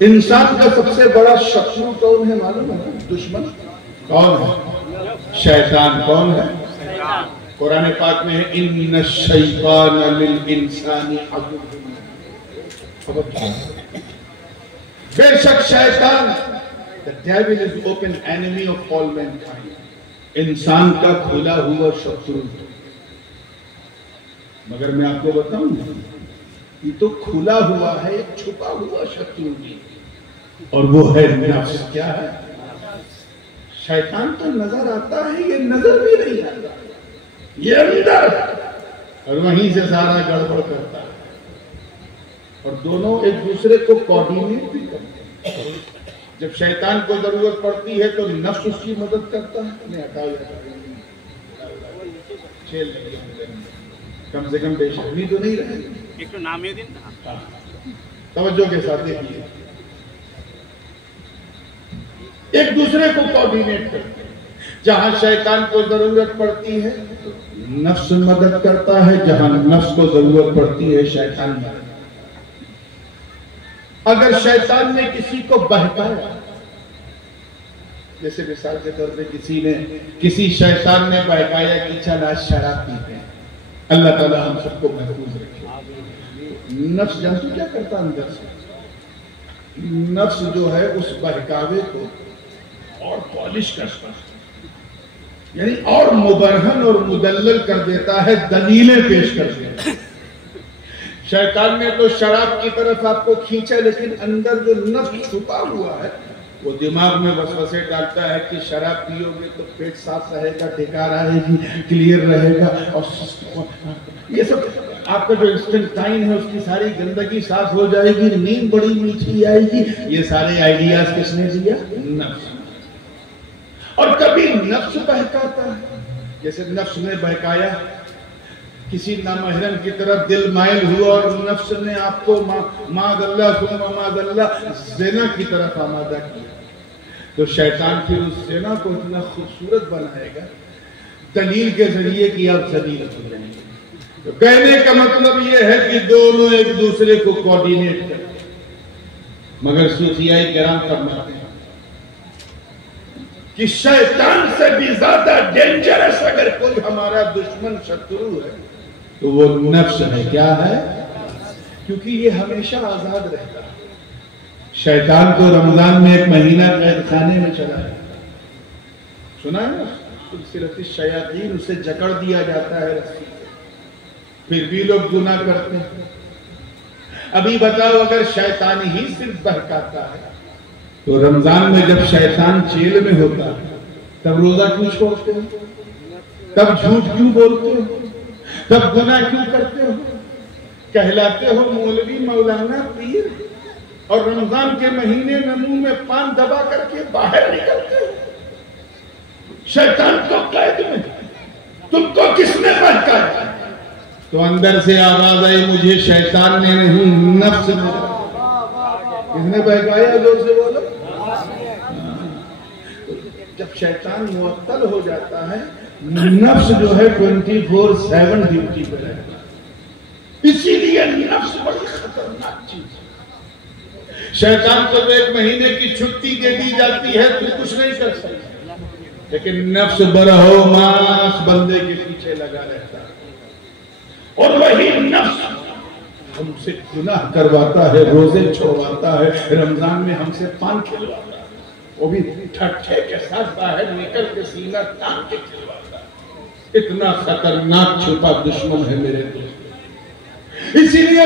इंसान का सबसे बड़ा शत्रु कौन है मालूम है? दुश्मन कौन है? शैतान। कौन है? कुरान पाक में है इन्न शैतान लिल इंसानी अदुव्वुन, बेशक शैतान the devil is open enemy of all mankind, इंसान का खुला हुआ शत्रु। मगर मैं आपको बताऊं, ये तो खुला हुआ है, एक छुपा हुआ शत्रु भी, और वो है नफ्स। क्या है? शैतान तो नजर आता है, ये नजर भी नहीं आता, ये अंदर, और वहीं से सारा गड़बड़ करता है। और दोनों एक दूसरे को कोऑर्डिनेट भी करते हैं। जब शैतान को जरूरत पड़ती है तो नफ्स उसकी मदद करता है, नहीं हटाओ कम से कम बेशर्मी तो नहीं रहेगी। एक तो नाम है दिन। तवज्जो के साथ देखिए, एक दूसरे को कोऑर्डिनेट करते हैं। जहां शैतान को जरूरत पड़ती है नफ्स मदद करता है, जहां नफ्स को जरूरत पड़ती है शैतान मदद। अगर शैतान ने किसी को बहकाया, जैसे मिसाल के तौर पे किसी शैतान ने बहकाया कि चल आज शराब पीते हैं, अल्लाह ताला हम सबको महफूज रखे। नफ्स जानते क्या करता अंदर से? नफ्स जो है उस बहकावे को और पॉलिश करता है, यानी और मुबरहन और मुदल्लल कर देता है, दलीलें पेश कर देता है। शैतान ने तो शराब की तरफ आपको खींचा, लेकिन अंदर जो नफ्स छुपा हुआ है वो दिमाग में वसवसे डालता है कि शराब पियोगे तो पेट साफ रहेगा, ढिकार आएगी, क्लियर रहेगा, और ये सब आपका जो इंस्टेंटाइन है उसकी सारी गंदगी साफ हो जाएगी, नींद बड़ी मीठी आएगी। ये सारे आइडियाज किसने दिया? नफ्स। और कभी नफ्स बहकाता है, जैसे नफ्स ने बहकाया, किसी नामहरम की तरफ दिल माइल हुआ और नफ्स ने आपको मादल्ला ज़िना की तरफ आमादा किया, तो शैतान फिर उस ज़िना को इतना खूबसूरत बनाएगा दलील के जरिए कि आप जलील हो जाएंगे। तो कहने का मतलब यह है कि दोनों एक दूसरे को कोऑर्डिनेट करते। मगर सूफियाए किराम फरमाते हैं कि शैतान से भी ज्यादा डेंजरस अगर कोई हमारा दुश्मन शत्रु है तो वो नफ्स है। क्या है? क्योंकि ये हमेशा आजाद रहता है। शैतान को रमजान में एक महीना कैद खाने में चला है, सुना है ना? सिर्फ शयातीन उसे जकड़ दिया जाता है रस्सी से, फिर भी लोग गुनाह करते हैं। अभी बताओ, अगर शैतान ही सिर्फ बहकाता है तो रमजान में जब शैतान जेल में होता है तब रोजा क्यों छोड़ते हो? तब झूठ क्यों बोलते हो? तब गुनाह क्यों करते हो? कहलाते हो मौलवी, मौलाना, पीर, और रमजान के महीने में मुंह में पान दबा करके बाहर निकलते हो। शैतान तो कैद में, तुमको किसने बहकाया? तो अंदर से आवाज आई, मुझे शैतान ने नहीं, नफ्स ने। किसने बहकाया? जोर से बोलो। जब शैतान मुअत्तल हो जाता है, नफ्स जो है 24/7 ड्यूटी पर रहता है। इसीलिए नफ्स बड़ी खतरनाक चीज है। शैतान को तो एक महीने की छुट्टी दे दी जाती है, तो कुछ नहीं कर सकता, लेकिन नफ्स बरहो मास बंदे के पीछे लगा रहता है। और वही नफ्स हमसे गुनाह करवाता है, रोजे छोड़वाता है, रमजान में हमसे पान खिलवाता है, वो भी ठट्ठे के साथ बाहर निकल के सीना तान के खिलवाता है। इतना खतरनाक छुपा दुश्मन है मेरे दोस्त। इसीलिए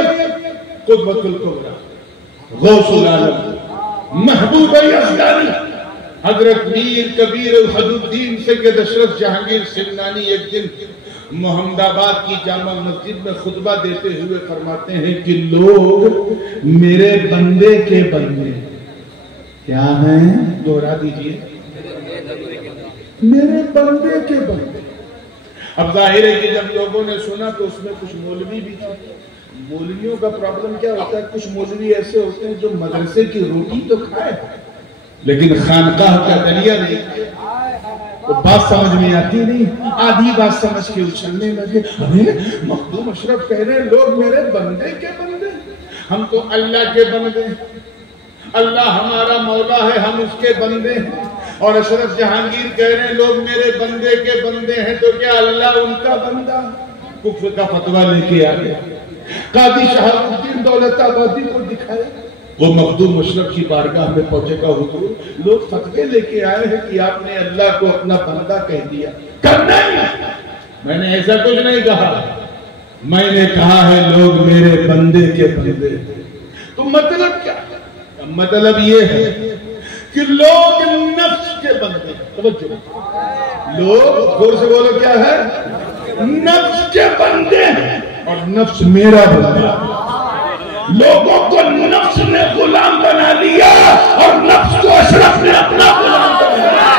कुतुबुल कुबरा, गौसुल आलम, महबूब अज़दानी, हजरत मीर कबीर हदुद्दीन सैयद अशरफ जहांगीर सिंधानी एक दिन मोहम्मदाबाद की जामा मस्जिद में खुतबा देते हुए फरमाते हैं कि लोग मेरे बंदे के बंदे क्या हैं? दोहरा दीजिए, मेरे बंदे के बंदे। अब जाहिर है कि जब लोगों ने सुना तो उसमें कुछ मौलवी भी थे। मौलवियों का प्रॉब्लम क्या होता है? कुछ मौलवी ऐसे होते हैं जो मदरसे की रोटी तो खाए लेकिन खानकाह का दलिया नहीं, तो बात समझ में आती नहीं, आधी बात समझ के उछलने लगे। अरे मखदूम अशरफ कह रहे लोग मेरे बंदे के बंदे, हम तो अल्लाह के बंदे हैं, अल्लाह हमारा मौला है, हम उसके बंदे हैं। और अशरफ जहांगीर कह रहे हैं लोग मेरे बंदे के बंदे हैं, तो क्या अल्लाह उनका बंदा? कुफ्र का फतवा लेके आ गया, कादी शहाबुद्दीन दौलताबादी को दिखाया, वो मखदूम मुशर्रफ की बारगाह में पहुंचेगा हुजूर, लोग फतवे लेके आए हैं कि आपने अल्लाह को अपना बंदा कह दिया। करना ही, मैंने ऐसा कुछ नहीं कहा, मैंने कहा है लोग मेरे बंदे के बंदे। तो मतलब क्या? मतलब ये है कि लोग नफ्स के बंदे, लोग जोर से बोलो क्या है? नफ्स के बंदे हैं और नफ्स मेरा बंदा। लोगों को नफ्स ने गुलाम बना लिया और नफ्स को अशरफ ने अपना गुलाम बना लिया।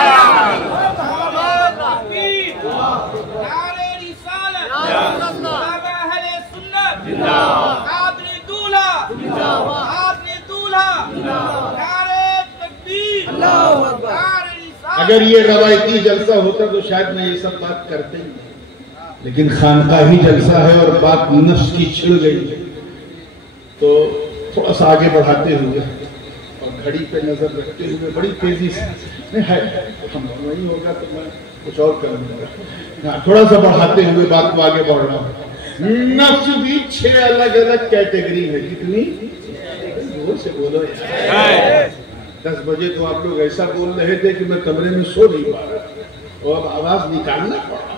अगर ये रवायती जलसा होता तो शायद मैं ये सब बात करते ही, लेकिन खानकाही जलसा है और बात नफ्स की छिड़ गई है, तो थोड़ा सा आगे बढ़ाते हुए और घड़ी पे नजर रखते हुए बड़ी तेजी से है, हम वही होगा तो मैं कुछ और करूंगा। हाँ, थोड़ा सा बढ़ाते हुए बात को आगे बढ़ रहा हूँ। नफ्स भी 6 अलग अलग कैटेगरी है। कितनी? जोर से बोलो यार। 10 बजे तो आप लोग ऐसा बोल रहे थे कि मैं कमरे में सो नहीं पा रहा, और अब आवाज निकालना पड़ा।